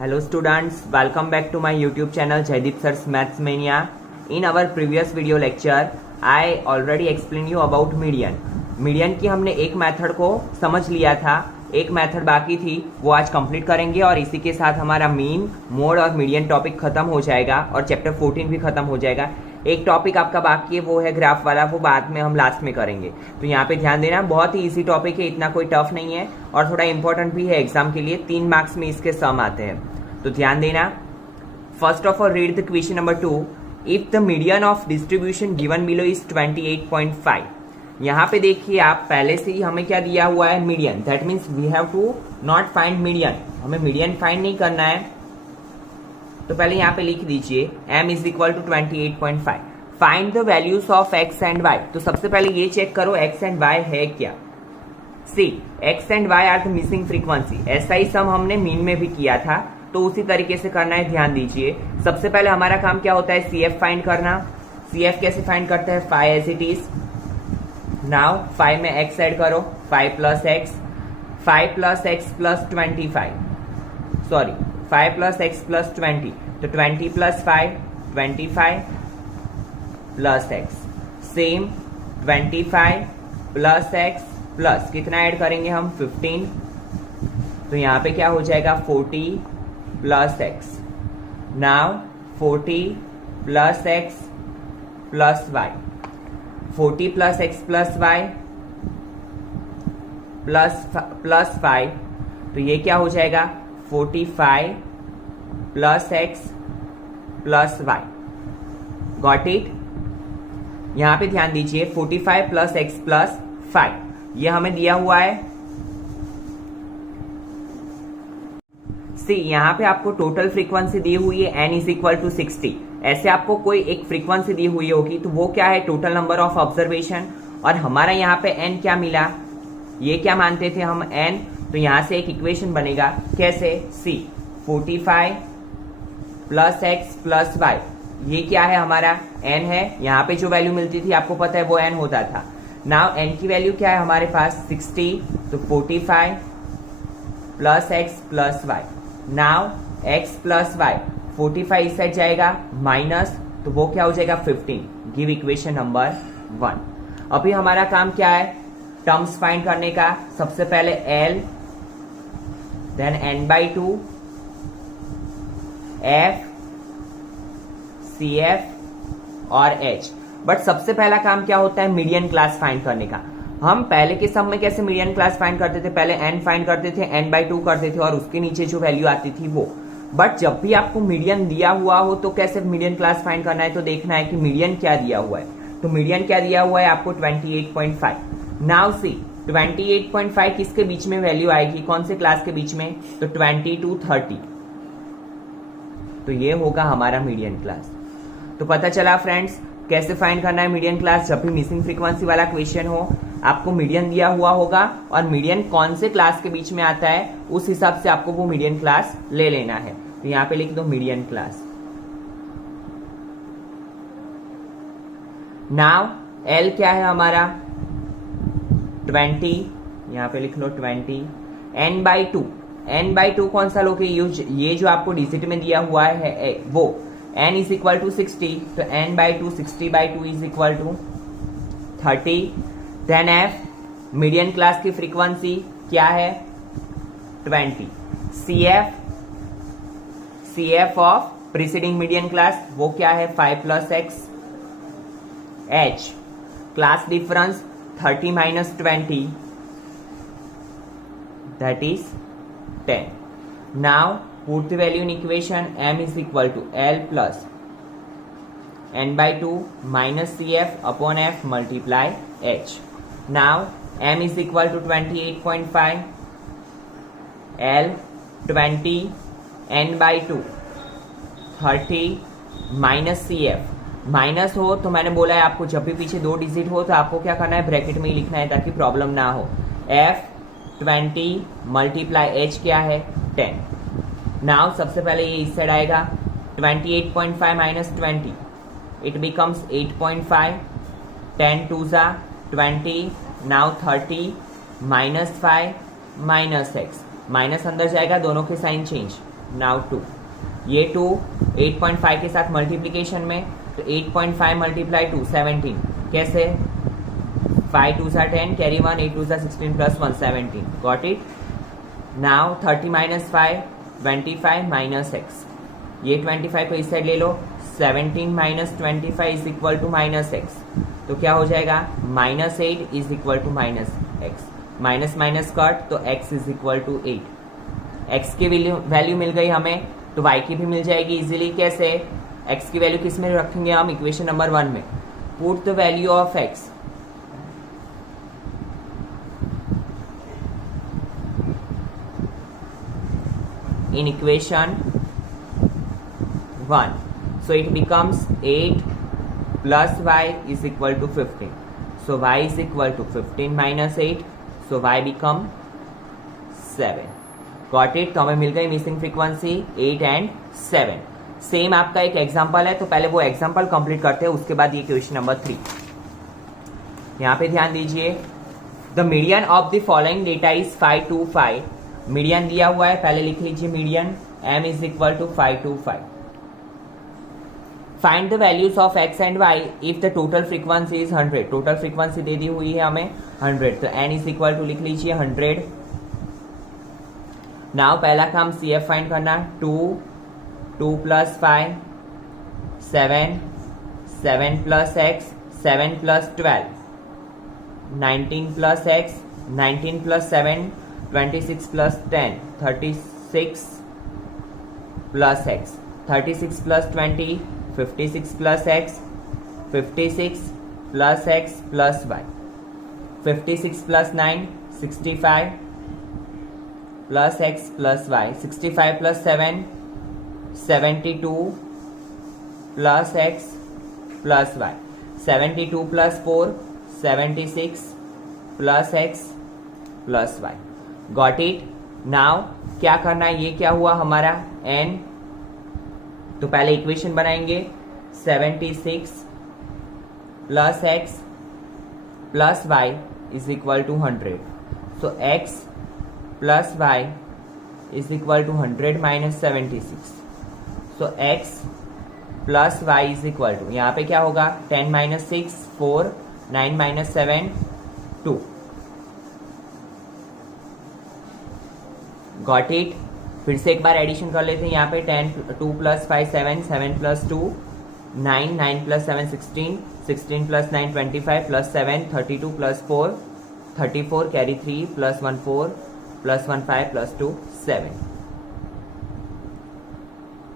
Hello students, welcome back to my YouTube channel Jaideep Sir's Maths Mania. In our previous video lecture, I already explained you about median. Median की हमने एक method को समझ लिया था, एक method बाकी थी, वो आज कंप्लीट करेंगे और इसी के साथ हमारा मीन, मोड और मीडियन टॉपिक खत्म हो जाएगा और चैप्टर 14 भी खत्म हो जाएगा। एक टॉपिक आपका बाकी है, वो है ग्राफ वाला, वो बाद में हम लास्ट में करेंगे। तो यहाँ पे ध्यान देना, बहुत ही इजी टॉपिक है, इतना कोई टफ नहीं है और थोड़ा इंपॉर्टेंट भी है एग्जाम के लिए। 3 मार्क्स में इसके सम आते हैं, तो ध्यान देना। First of all read the question number 2। If the median of distribution given below is 28.5। यहाँ पे देखिए आप, पहले से ही हमें क्या दिया हुआ है, median. That means we have to not find median, हमें मीडियन फाइंड नहीं करना है। तो पहले यहाँ पे लिख दीजिए m is equal to 28.5। Find the values of x and y। तो सबसे पहले ये चेक करो x एंड y है क्या। See x and y are the missing frequency. ऐसा ही सम हमने मीन में भी किया था, तो उसी तरीके से करना है, ध्यान दीजिए। सबसे पहले हमारा काम क्या होता है, CF फाइंड करना। CF कैसे फाइंड करते हैं, 5 एज इट इज। नाउ 5 में x ऐड करो, 5 प्लस x, 5 प्लस x प्लस 25, सॉरी 5 प्लस x प्लस 20, तो 20 plus 5 25 plus x, same 25 plus x plus कितना ऐड करेंगे हम, 15। तो यहाँ पे क्या हो जाएगा, 40 plus x। Now 40 plus x plus y, 40 plus x plus y plus 5, तो ये क्या हो जाएगा, 45 plus x plus y। Got it. यहां पे ध्यान दीजिए, 45 प्लस x प्लस 5 ये हमें दिया हुआ है। सी यहां पे आपको टोटल फ्रीक्वेंसी दी हुई है n इज इक्वल टू 60। ऐसे आपको कोई एक फ्रीक्वेंसी दी हुई होगी, तो वो क्या है, टोटल नंबर ऑफ ऑब्जर्वेशन। और हमारा यहाँ पे n क्या मिला, ये क्या मानते थे हम n, तो यहां से एक इक्वेशन बनेगा, कैसे, सी 45 प्लस x प्लस y, ये क्या है हमारा n है। यहाँ पे जो वैल्यू मिलती थी आपको पता है वो n होता था। नाउ n की वैल्यू क्या है हमारे पास, 60, तो 45 plus x plus y। Now x plus y, 45 इस साइड जाएगा माइनस, तो वो क्या हो जाएगा 15। Give equation number 1। अभी हमारा काम क्या है, टर्म्स फाइंड करने का। सबसे पहले L, then n/2, F, CF और H। बट सबसे पहला काम क्या होता है, मीडियन क्लास फाइंड करने का। हम पहले के सम में कैसे मीडियन क्लास फाइंड करते थे, पहले n फाइंड करते थे, n/2 करते थे और उसके नीचे जो वैल्यू आती थी वो। बट जब भी आपको मीडियन दिया हुआ हो तो कैसे मीडियन क्लास फाइंड करना है, तो देखना है कि मीडियन क्या दिया हुआ है। तो मीडियन क्या दिया हुआ है आपको, 28.5। नाउ सी 28.5 किसके बीच में वैल्यू आएगी, कौन से क्लास के बीच में, तो 20 to 30, तो ये होगा हमारा मीडियन क्लास। तो पता चला फ्रेंड्स कैसे फाइंड करना है मीडियन क्लास। जब भी मिसिंग फ्रीक्वेंसी वाला क्वेश्चन हो, आपको मीडियन दिया हुआ होगा और मीडियन कौन से क्लास के बीच में आता है, उस हिसाब से आपको वो मीडियन क्लास ले लेना है। तो यहाँ पे लिख दो मीडियन क्लास। नाउ L क्या है हमारा, 20, यहाँ पे लिख लो 20, n/2, n/2 कौन सा लोगे, ये जो आपको डिजिट में दिया हुआ है वो n इज इक्वल टू 60, तो n/2 60/2 is equal to 30। Then F median class की फ्रीक्वेंसी क्या है, 20। CF of preceding median class वो क्या है, 5 प्लस x। H class difference 30 minus 20, that is 10। Now put the value in equation, m is equal to L plus n/2 minus CF upon F multiply H. Now m is equal to 28.5, L 20, n/2 30 minus CF। Minus हो तो मैंने बोला है आपको, जब भी पीछे 2 digit हो तो आपको क्या करना है, ब्रैकेट में ही लिखना है ताकि प्रॉब्लम ना हो। F 20 मल्टीप्लाई H क्या है, 10। नाउ सबसे पहले ये इस साइड आएगा, 28.5 माइनस 20, इट बिकम्स 8.5, 10 2 जा 20, नाउ 30 -5 -x, माइनस अंदर जाएगा, दोनों के साइन चेंज, नाउ 2, ये 2 8.5 के साथ मल्टीप्लीकेशन में, तो 8.5 मल्टीप्लाई 2 17, कैसे 5 2 सा 10, कैरी 1, 8 2 सा 16 plus 1 17, got it. Now 30 minus 5 25 minus x, ये 25 को इस साइड ले लो, 17 minus 25 is equal to minus x, तो क्या हो जाएगा minus 8 is equal to minus x, minus minus cut, तो x is equal to 8। x की वैल्यू मिल गई हमें, तो y की भी मिल जाएगी इजीली। कैसे, x की वैल्यू किस में रखेंगे हम, इक्वेशन नंबर 1 में। Put the value of x in equation 1, so it becomes 8 plus y is equal to 15, so y is equal to 15 minus 8, so y become 7, got it। तो हमें मिल गई मिसिंग फ्रीक्वेंसी 8 एंड 7। सेम आपका एक example है, तो पहले वो example complete करते हैं, उसके बाद ये क्वेश्चन नंबर 3। यहाँ पे ध्यान दीजिए, the median of the following data is 5 2 5, median दिया हुआ है, पहले लिख लीजिए median m is equal to 5 2 5। Find the values of x and y if the total frequency is 100, total frequency दे दी हुई है हमें 100, तो n इज इक्वल टू लिख लीजिए 100। नाउ पहला काम CF फाइंड करना, 2 2 plus 5 7 7 plus x 7 plus 12 19 plus x 19 plus 7 26 plus 10 36 plus x 36 plus 20 56 plus x 56 plus x plus y 56 plus 9 65 plus x plus y 65 plus 7 72 plus x plus y 72 plus 4 76 plus x plus y, got it. Now क्या करना है, ये क्या हुआ हमारा n, तो पहले equation बनाएंगे 76 plus x plus y is equal to 100, so x plus y is equal to 100 minus 76, so x plus y is equal to, यहाँ पे क्या होगा 10 माइनस 6 4 9 माइनस 7 2, गॉट इट। फिर से एक बार एडिशन कर लेते हैं, यहाँ पे 10 2 plus 5 7 7 plus 2 9 9 plus 7 16 16 plus 9 25 plus 7 32 plus 4 34 carry 3 plus 1 4 plus 1 5 plus 2 7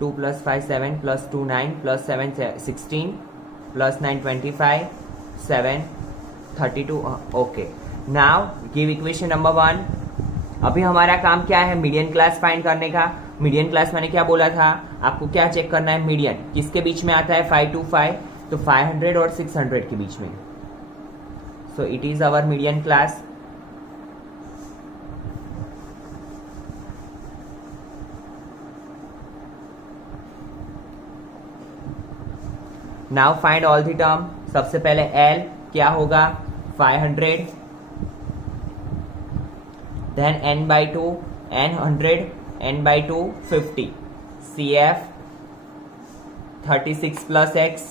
2 plus 5 7 plus 2 9 plus 7 16 plus 9 25 7 32, okay. Now give equation number 1। अभी हमारा काम क्या है, मीडियन क्लास फाइंड करने का। मीडियन क्लास मैंने क्या बोला था, आपको क्या चेक करना है, मीडियन किसके बीच में आता है 5 to 5, तो 500 और 600 के बीच में, so it is our median class. Now find all the term. सबसे पहले L क्या होगा 500, then n by 2 n 100 n by 2 50, CF 36 plus x,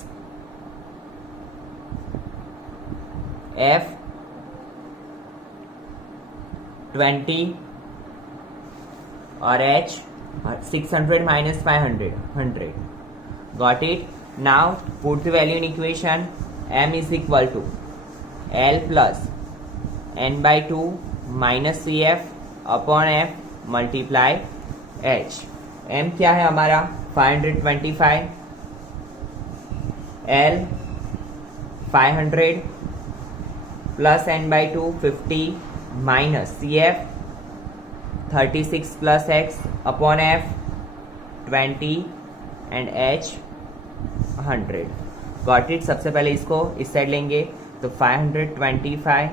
F 20 और H 600 minus 500 100, got it। Now put the value in equation, m is equal to L plus n by 2 minus CF upon F multiply H। M क्या है हमारा 525, L 500 plus n by 2 50 minus CF 36 plus x upon F 20 and H 100, got it. सबसे पहले इसको इस side लेंगे, तो 525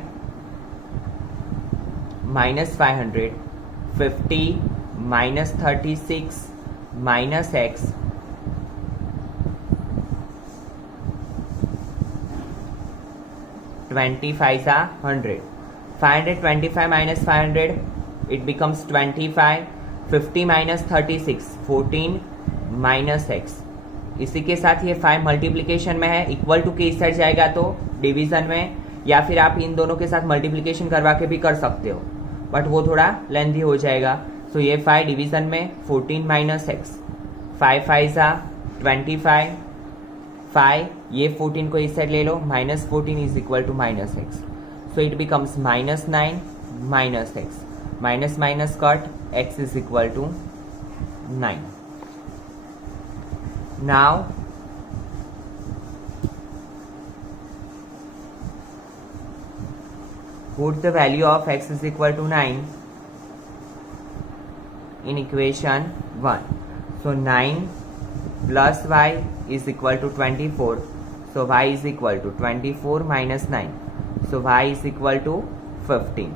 minus 500 50 minus 36 minus x 25 100, 525 minus 500 it becomes 25, 50 minus 36 14 minus x. इसी के साथ ये 5 मल्टीप्लीकेशन में है, इक्वल टू के इस साइड जाएगा तो डिवीजन में, या फिर आप इन दोनों के साथ मल्टीप्लीकेशन करवा के भी कर सकते हो, बट वो थोड़ा लेंथी हो जाएगा। सो ये 5 डिवीजन में 14 माइनस एक्स, 5 5 25, 5 ये 14 को इस साइड ले लो, minus 14 is equal to minus x. So it becomes minus 9 minus x, minus minus cut, x is equal to 9। Now put the value of x is equal to 9 in equation 1. So 9 plus y is equal to 24. So y is equal to 24 minus 9. So y is equal to 15.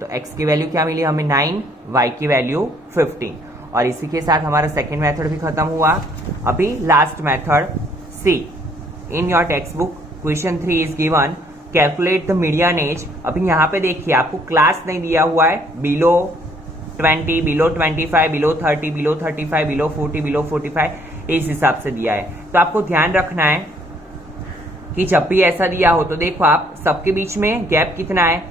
तो x की value क्या मिली हमें 9, y की value 15। और इसी के साथ हमारा सेकेंड मेथड भी खत्म हुआ। अभी last method C. In your text book question 3 is given calculate the median age. अभी यहाँ पे देखिए आपको क्लास नहीं दिया हुआ है, below 20, below 25, below 30, below 35, below 40, below 45 इस हिसाब से दिया है। तो आपको ध्यान रखना है कि जब भी ऐसा दिया हो तो देखो आप सबके बीच में गैप कितना है,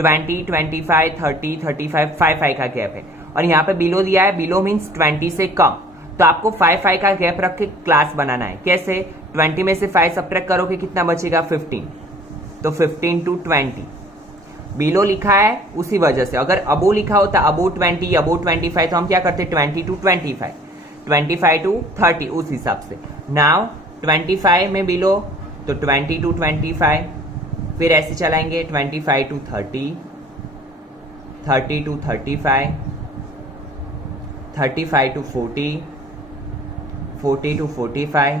20, 25, 30, 35, 5 का गैप है। और यहाँ पे बिलो दिया है, बिलो मीन्स 20 से कम, तो आपको 5 का गैप रख के क्लास बनाना है। कैसे? 20 में से 5 सब्ट्रैक्ट करोगे कितना बचेगा? 15। तो 15 to 20 बिलो लिखा है उसी वजह से। अगर अबो लिखा होता अबो 20, अबो 25, तो हम क्या करते 20 to 25, 25 to 30 उस हिसाब से। नाउ 25 में बिलो तो 20 to 25, फिर ऐसे चलाएंगे 25 to 30, 30 to 35, 35 to 40, 40 to 45,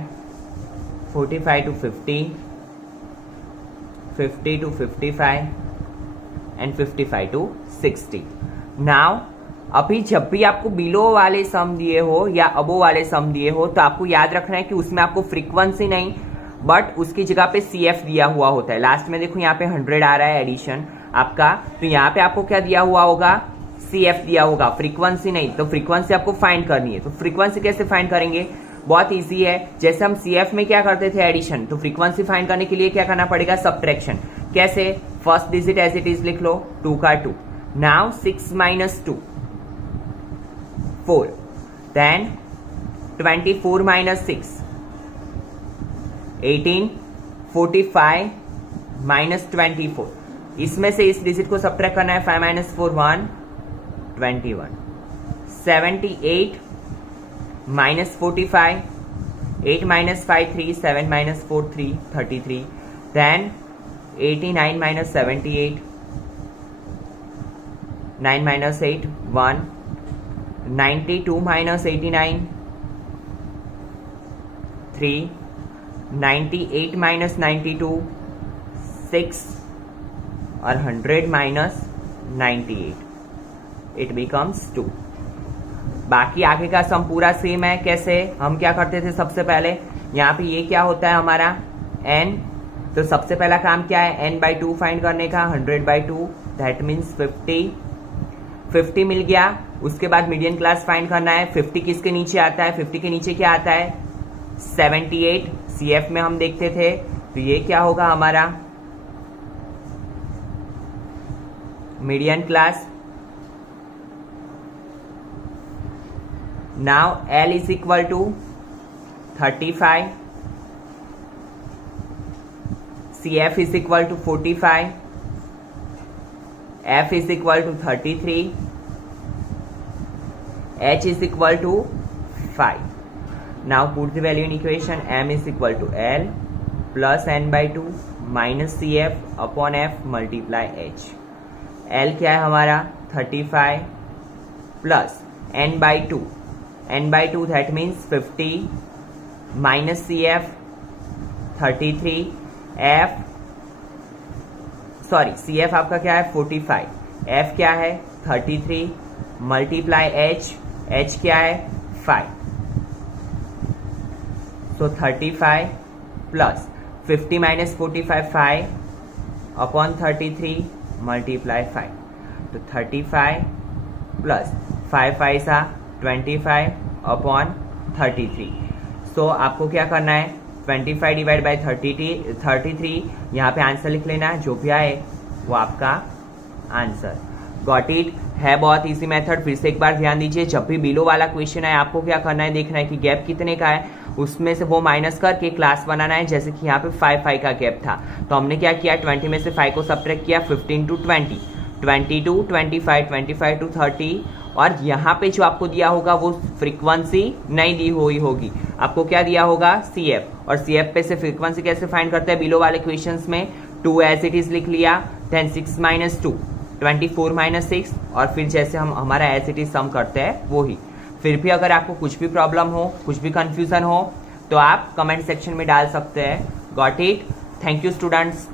45 to 50, 50 to 55 and 55 to 60। Now अभी जब भी आपको बिलो वाले सम दिए हो या अबो वाले सम दिए हो तो आपको याद रखना है कि उसमें आपको फ्रीक्वेंसी नहीं बट उसकी जगह पे CF दिया हुआ होता है। लास्ट में देखो यहाँ पे 100 आ रहा है एडिशन आपका, तो यहाँ पे आपको क्या दिया हुआ होगा? CF दिया होगा, फ्रीक्वेंसी नहीं। तो फ्रीक्वेंसी आपको फाइंड करनी है। तो फ्रीक्वेंसी कैसे फाइंड करेंगे? बहुत इजी है। जैसे हम CF में क्या करते थे एडिशन, तो फ्रीक्वेंसी फाइंड करने के लिए क्या करना पड़ेगा? सब्ट्रैक्शन। कैसे? First digit as it is लिख लो, 2 का 2। Now 6 minus 2 4, then 24 minus 6 18, 45 minus 24। इसमें से इस डिजिट को सब्ट्रैक्ट करना है। 5 minus 4 1, 21, 78 minus 45, 8 minus 5 3, 7 minus 4 3, 33, then 89 minus 78, 9 minus 8 1, 92 minus 89 3, 98 minus 92 6 और 100 minus 98, इट बिकम्स 2। बाकी आगे का सम पूरा सेम है। कैसे? हम क्या करते थे सबसे पहले, यहाँ पे ये क्या होता है हमारा n, तो सबसे पहला काम क्या है? n/2 फाइंड करने का। 100/2 दैट मीन्स 50। 50 मिल गया। उसके बाद मीडियन क्लास फाइंड करना है। 50 किसके नीचे आता है? 50 के नीचे क्या आता है? 78। CF में हम देखते थे, तो ये क्या होगा हमारा median class. Now L is equal to 35, CF is equal to 45, F is equal to 33, H is equal to 5. Now put the value in equation. M is equal to L plus n/2 minus CF upon F multiply H. L क्या है हमारा? 35 plus n/2, n/2 that means 50 minus CF 33, F sorry CF आपका क्या है? 45, F क्या है? 33 multiply H, H क्या है? 5। तो 35 प्लस 50 माइनस 45 5 अपॉन 33 मल्टीप्लाई 5, तो 35 प्लस 5 5 25 अपॉन 33। सो आपको क्या करना है, 25 डिवाइड बाई 33, यहाँ पे आंसर लिख लेना है, जो भी आए वो आपका आंसर। Got it. है बहुत इजी मेथड। फिर से एक बार ध्यान दीजिए, जब भी बिलो वाला क्वेश्चन है आपको क्या करना है, देखना है कि गैप कितने का है, उसमें से वो माइनस करके क्लास बनाना है। जैसे कि यहाँ पे 5 5 का गैप था, तो हमने क्या किया, 20 में से 5 को सब्ट्रैक्ट किया, 15 टू 20, 20 टू 25, 25 टू 30। और यहाँ पे जो आपको दिया होगा वो फ्रीक्वेंसी नहीं दी हुई होगी, आपको क्या दिया होगा, CF। और CF पे से फ्रीक्वेंसी कैसे फाइंड करते हैं, बिलो वाले क्वेश्चंस में 2 एज इट इज लिख लिया, देन 6 - 2 24 - 6, और फिर जैसे हम हमारा एज इट इज सम करते हैं वो ही। फिर भी अगर आपको कुछ भी प्रॉब्लम हो, कुछ भी कंफ्यूजन हो, तो आप कमेंट सेक्शन में डाल सकते हैं। Got it. Thank you students.